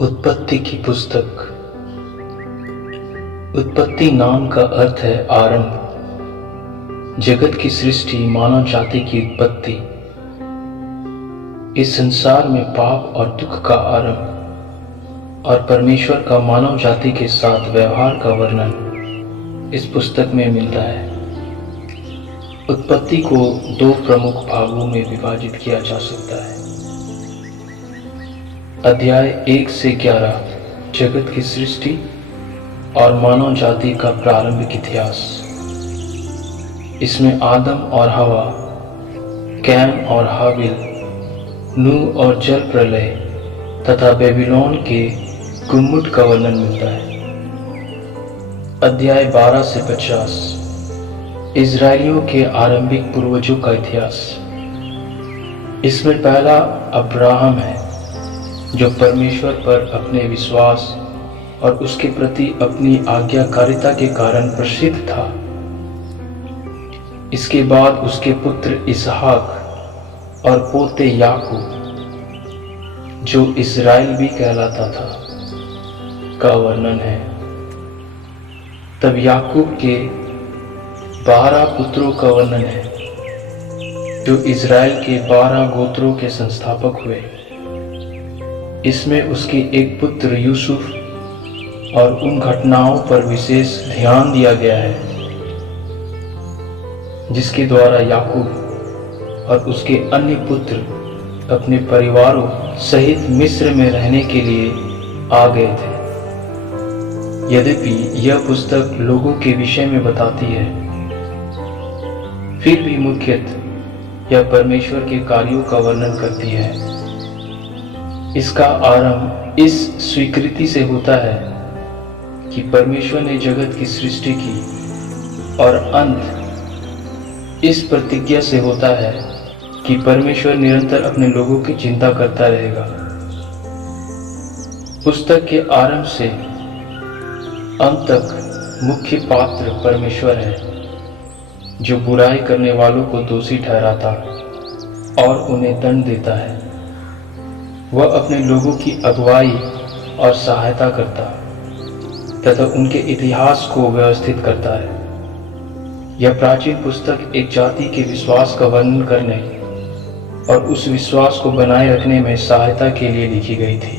उत्पत्ति की पुस्तक। उत्पत्ति नाम का अर्थ है आरंभ। जगत की सृष्टि, मानव जाति की उत्पत्ति, इस संसार में पाप और दुख का आरंभ और परमेश्वर का मानव जाति के साथ व्यवहार का वर्णन इस पुस्तक में मिलता है। उत्पत्ति को दो प्रमुख भागों में विभाजित किया जा सकता है। अध्याय 1 से 11 जगत की सृष्टि और मानव जाति का प्रारंभिक इतिहास। इसमें आदम और हवा, कैम और हाबिल, नूह और जल प्रलय तथा बेबीलोन के गुम्मुट का वर्णन मिलता है। अध्याय 12 से 50 इजरायलियों के आरंभिक पूर्वजों का इतिहास। इसमें पहला अब्राहम है, जो परमेश्वर पर अपने विश्वास और उसके प्रति अपनी आज्ञाकारिता के कारण प्रसिद्ध था। इसके बाद उसके पुत्र इसहाक और पोते याकूब, जो इस्राएल भी कहलाता था, का वर्णन है। तब याकूब के 12 पुत्रों का वर्णन है, जो इस्राएल के 12 गोत्रों के संस्थापक हुए। इसमें उसके एक पुत्र यूसुफ और उन घटनाओं पर विशेष ध्यान दिया गया है जिसके द्वारा याकूब और उसके अन्य पुत्र अपने परिवारों सहित मिस्र में रहने के लिए आ गए थे। यद्यपि यह पुस्तक लोगों के विषय में बताती है, फिर भी मुख्यतः यह परमेश्वर के कार्यों का वर्णन करती है। इसका आरंभ इस स्वीकृति से होता है कि परमेश्वर ने जगत की सृष्टि की, और अंत इस प्रतिज्ञा से होता है कि परमेश्वर निरंतर अपने लोगों की चिंता करता रहेगा। पुस्तक के आरंभ से अंत तक मुख्य पात्र परमेश्वर है, जो बुराई करने वालों को दोषी ठहराता और उन्हें दंड देता है। वह अपने लोगों की अगुवाई और सहायता करता तथा उनके इतिहास को व्यवस्थित करता है। यह प्राचीन पुस्तक एक जाति के विश्वास का वर्णन करने और उस विश्वास को बनाए रखने में सहायता के लिए लिखी गई थी।